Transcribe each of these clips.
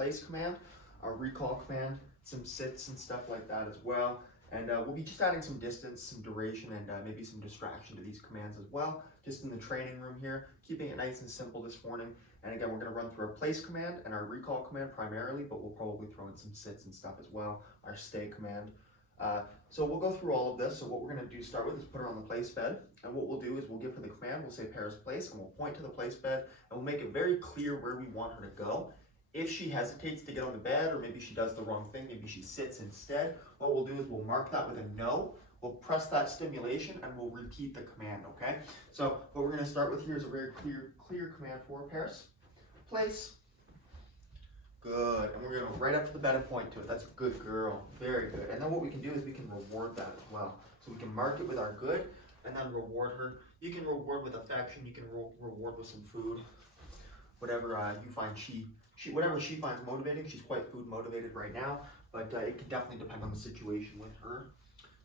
place command, our recall command, some sits and stuff like that as well. And we'll be just adding some distance, some duration, and maybe some distraction to these commands as well, just in the training room here, keeping it nice and simple this morning. And again, we're going to run through our place command and our recall command primarily, but we'll probably throw in some sits and stuff as well, our stay command. So we'll go through all of this. So what we're going to do start with is put her on the place bed. And what we'll do is we'll give her the command, we'll say Paris place, and we'll point to the place bed, and we'll make it very clear where we want her to go. If she hesitates to get on the bed, or maybe she does the wrong thing, maybe she sits instead, what we'll do is we'll mark that with a no. We'll press that stimulation and we'll repeat the command, okay? So what we're going to start with here is a very clear command for Paris. Place. Good. And we're going to go right up to the bed and point to it. That's a good girl. Very good. And then what we can do is we can reward that as well. So we can mark it with our good and then reward her. You can reward with affection. You can reward with some food. Whatever you find whatever she finds motivating. She's quite food motivated right now, but it can definitely depend on the situation with her.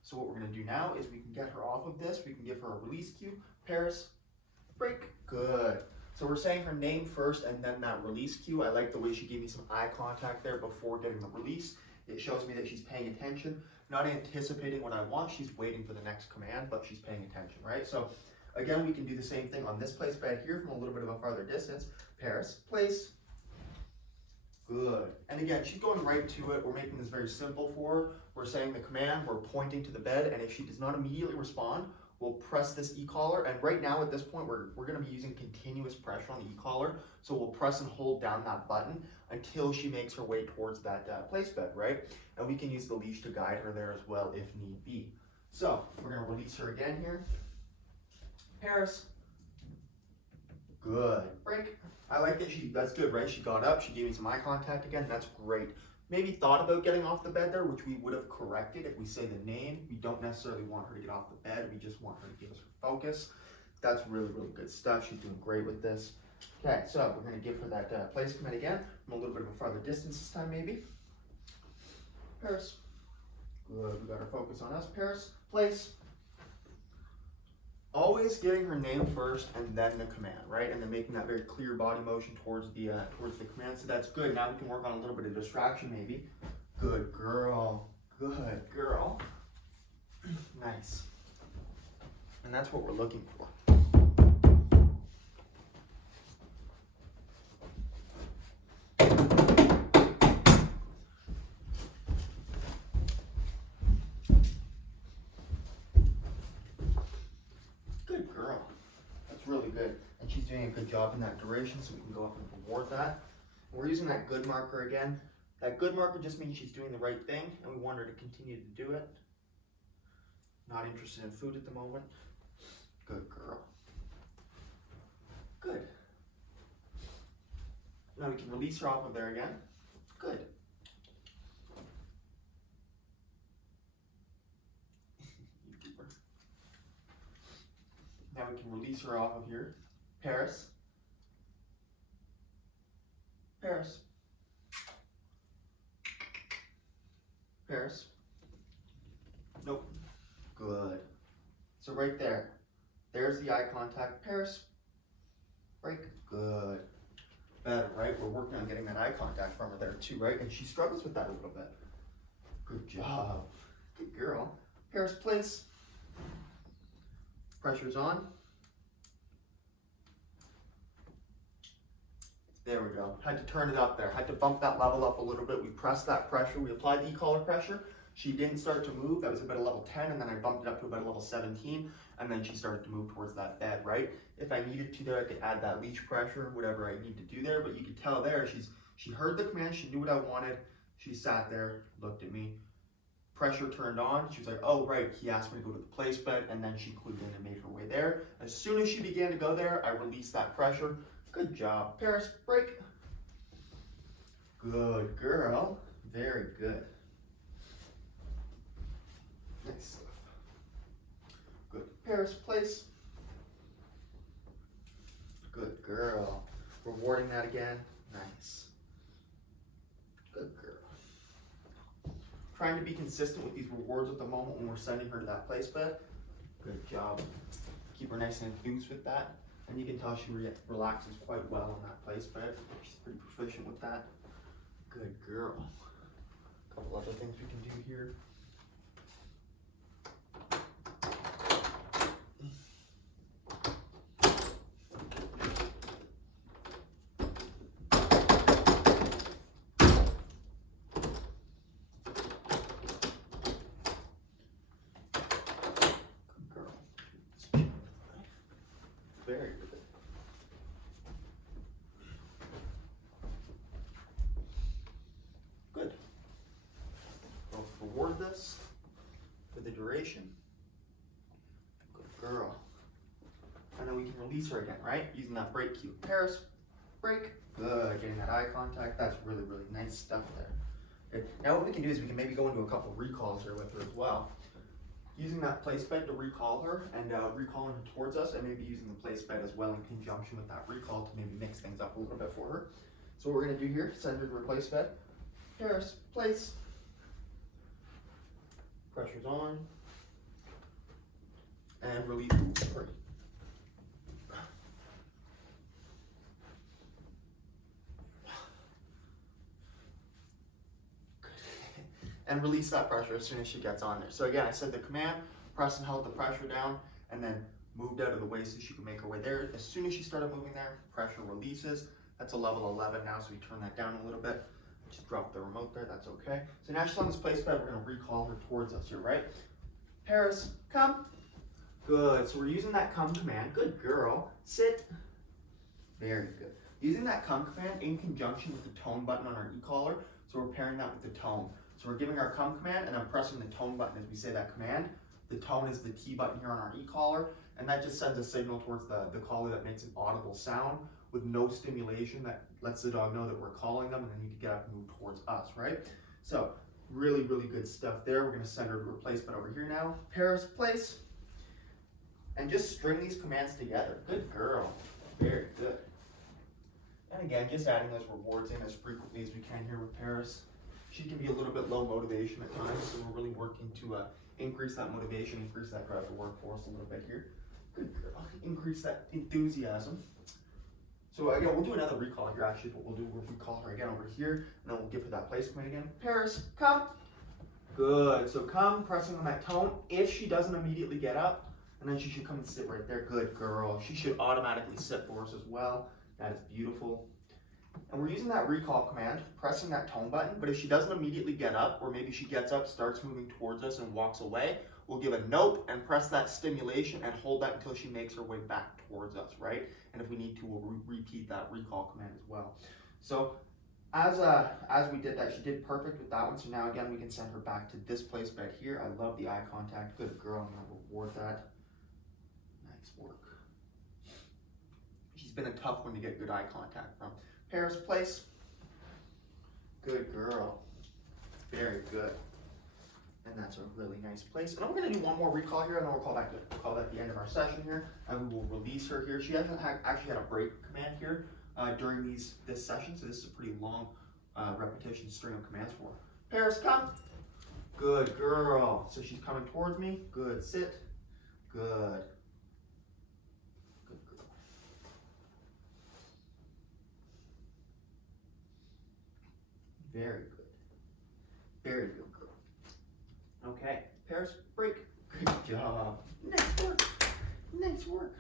So what we're going to do now is we can get her off of this. We can give her a release cue. Paris, break. Good. So we're saying her name first and then that release cue. I like the way she gave me some eye contact there before getting the release. It shows me that she's paying attention, not anticipating what I want. She's waiting for the next command, but she's paying attention, right? So again, we can do the same thing on this place bed here from a little bit of a farther distance. Paris, place. Good. And again, she's going right to it. We're making this very simple for her. We're saying the command, we're pointing to the bed, and if she does not immediately respond, we'll press this e-collar. And right now at this point, we're going to be using continuous pressure on the e-collar. So we'll press and hold down that button until she makes her way towards that place bed, right? And we can use the leash to guide her there as well if need be. So we're going to release her again here. Paris. Good. Break. I like that that's good, right? She got up, she gave me some eye contact again. That's great. Maybe thought about getting off the bed there, which we would have corrected if we say the name. We don't necessarily want her to get off the bed. We just want her to give us her focus. That's really good stuff. She's doing great with this. Okay, so we're going to give her that place command again from a little bit of a farther distance this time, maybe. Paris. Good. We got her focus on us. Paris. Place. Always getting her name first and then the command, right? And then making that very clear body motion towards the command. So that's good. Now we can work on a little bit of distraction maybe. Good girl. Good girl. Nice. And that's what we're looking for. Really good, and she's doing a good job in that duration, so we can go up and reward that. And we're using that good marker again. That good marker just means she's doing the right thing, and we want her to continue to do it. Not interested in food at the moment. Good girl. Good. Now we can release her off of there again. Good. Now we can release her off of here. Paris. Paris. Paris. Nope. Good. So right there. There's the eye contact. Paris. Break. Good. Better, right? We're working on getting that eye contact from her there too, right? And she struggles with that a little bit. Good job. Good girl. Paris, place. Pressure's on. There we go. Had to turn it up there. Had to bump that level up a little bit. We pressed that pressure. We applied the e-collar pressure. She didn't start to move. That was about a level 10, and then I bumped it up to about a level 17, and then she started to move towards that bed, right? If I needed to there, I could add that leash pressure, whatever I need to do there, but you can tell there, she heard the command, she knew what I wanted. She sat there, looked at me. Pressure turned on. She was like, oh, right, he asked me to go to the place bed, and then she clued in and made her way there. As soon as she began to go there, I released that pressure. Good job. Paris, break. Good girl. Very good. Nice. Good. Paris, place. Good girl. Rewarding that again. Nice. Good girl. Trying to be consistent with these rewards at the moment when we're sending her to that place bed. Good job. Keep her nice and enthused with that. And you can tell she relaxes quite well on that place bed. She's pretty proficient with that. girl. A couple other things we can do here. Good girl. Very good. Good. We'll reward this for the duration. Good girl. And then we can release her again, right? Using that break cue. Paris, break. Good. Getting that eye contact. That's really, really nice stuff there. Good. Now what we can do is we can maybe go into a couple recalls here with her as well. Using that place bed to recall her and recalling her towards us, and maybe using the place bed as well in conjunction with that recall to maybe mix things up a little bit for her. So what we're going to do here, send her to her place bed. Paris, place. Pressure's on. And release. Sorry. And release that pressure as soon as she gets on there. So again, I said the command, press and held the pressure down, and then moved out of the way so she could make her way there. As soon as she started moving there, pressure releases. That's a level 11 now, so we turn that down a little bit. Just drop the remote there, that's okay. So now she's on this place bed, we're gonna recall her towards us here, right? Paris, come. Good, so we're using that come command. Good girl, sit. Very good. Using that come command in conjunction with the tone button on our e-collar, so we're pairing that with the tone. So we're giving our come command and then pressing the tone button as we say that command. The tone is the T button here on our e-collar, and that just sends a signal towards the collar that makes an audible sound with no stimulation that lets the dog know that we're calling them and they need to get up and move towards us, right? So really, really good stuff there. We're gonna send her to replacement over here now. Paris, place. And just string these commands together. Good girl, very good. And again, just adding those rewards in as frequently as we can here with Paris. She can be a little bit low motivation at times, so we're really working to increase that motivation, increase that drive to work for us a little bit here. Good girl. Increase that enthusiasm. So again, we'll do another recall here. Actually, what we'll do, we'll recall her again over here, and then we'll give her that place command again. Paris, come. Good. So come, pressing on that tone. If she doesn't immediately get up, and then she should come and sit right there. Good girl. She should automatically sit for us as well. That is beautiful. And we're using that recall command, pressing that tone button, but if she doesn't immediately get up, or maybe she gets up, starts moving towards us and walks away, we'll give a nope and press that stimulation and hold that until she makes her way back towards us, right? And if we need to, we'll repeat that recall command as well. So as we did that, she did perfect with that one. So now again, we can send her back to this place bed here. I love the eye contact. Good girl, I'm gonna reward that. Nice work. She's been a tough one to get good eye contact from. Paris, place. Good girl. Very good. And that's a really nice place. And we're going to do one more recall here, and then we'll call that the end of our session here. And we will release her here. She hasn't actually had a break command here during this session, so this is a pretty long repetition string of commands for her. Paris, come. Good girl. So she's coming towards me. Good. Sit. Good. Very good. Very good, girl. Okay, Paris, break. Good job. Nice work. Nice work.